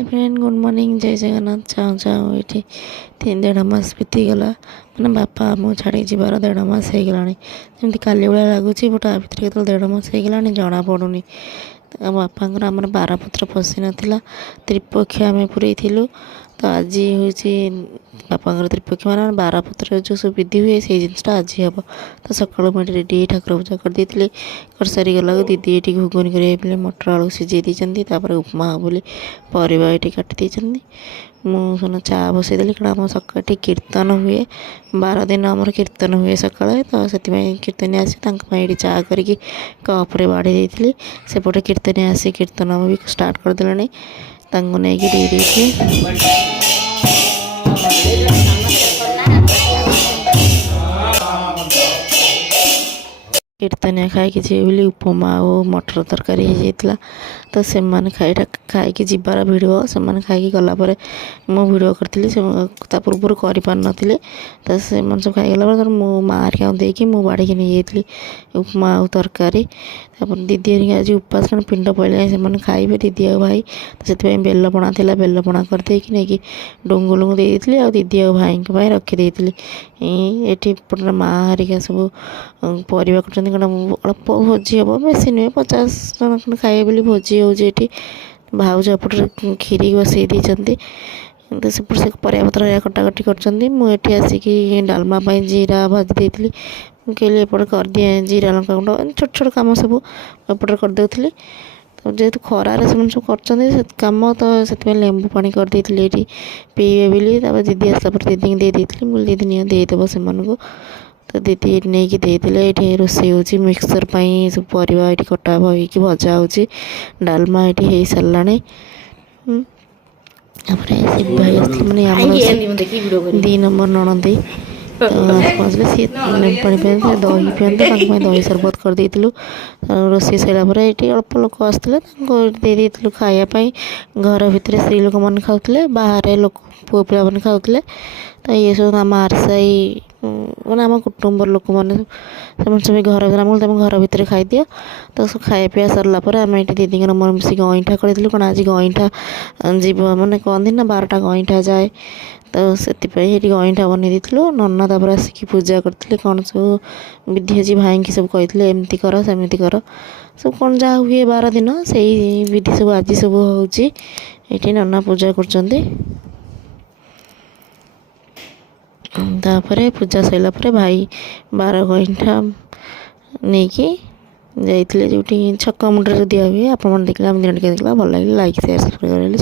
Hi friend good morning जय जगन्नाथ चाहूँ चाहूँ ये 3.5 मास बीतीगला मैंने बापा मु छाड़ी जीवार 1.5 मास हो गलानी जमी काली भाया लगुच बट आ भर के 1.5 मास हो गलानी जना पड़ूनी बापा आमर 12 पत्र पशि नाला त्रिपक्ष आम पूरे तो आज हूँ बापा त्रिपक्ष मान 12 पत्र जो सब विधि हुए से जिनटा आज हम तो सकालू मुझे रेडी ठाकुर पूजा करदे कर सारी गला दीदी ये घुगुनी कर मटर आलू सीझे देपर उपमा बोली परिवा ये काटी मुझे चा बसई देली कारण आम सका कीर्तन हुए 12 दिन आमर कीर्तन हुए सकाଳେ तो से कीर्तन आसी चा करके कप्रे बाड़ी देती सेपटे कीर्तन आसी कीर्तन भी स्टार्ट करदे नहीं दे देती कीर्तनिया खाई जी उपमा और मटर तरकारी हो तो से खाई जीवार भिड़ से खाई गलापर मु भिड़ करी पूर्व कर नी तो से सब खाईगला मो माँ देकी मु बाड़ी नहीं जाती उपमा और तरकारी दीदी आज उपास कारण पिंड पड़े से खाइबे दीदी आ भाई तो से बेलपणा थी बेलपणा करदे नहीं डोंगुल देती आ दीदी आ भाई रखीदे ये माँ हरिका सब परिवा कर अल्प भोजी हम बेसी नुहे 50 जन खंड खाए बोली भोजी होती भाउज एपटे खीरी बसई देती तो सेपट से परिया पत्र कटाकटी कर आसिकी डालमा जीरा भाजी देती कहली एपटे कर दिए जीरा लंका गुंड छोट छोट कम सब एपटे करदे तो जेहेतु खरार से सब कर कम तो से लेंबू पानी कर देती पीए बोली दीदी आसला दीदी दे देती बोली दीदी नहीं देदेव से तो दीदी नहीं देदेले ये रोषे हो मिक्सचर सब परिवा ये कटा होगी भजा हो डालमा ये हो सारा शिव भाई आसते 2 नंबर नणंदी पहुँचले सी लेंबू पानी पिया दही पिंते दही सरबत कर देलु रोषे सर ये अल्प लोक आसते दे देलु खायापी घर भितर स्त्री लोक मैंने खाऊले बाहर लोक पुआ पिला मैंने खाऊले तो ये सब आम आरसाई मैंने आम कुटुंबर लोक मैंने सब घर भर तुम घर भितर खाईदि तो खाया पीया सरलापर आम ये दीदी मोर मिसिक गईठा कर कौन आज गईठा जीव मैंने कहती ना 12टा गईठा जाए तो से गईठा बन नना तापर आसिक पूजा करते कौन सब विधि अच्छी भाई की सब कहते एमती कर सेमती कर सब कौन जहाँ हुए 12 दिन से विधि सब आज सब होती नना पूजा कर पूजा सरला भाई 12 गईठा नहीं कि जाइए जो छक मुंडे दिया हुए आप देखला भल लगे लाइक शेयर सब्सक्राइब करें।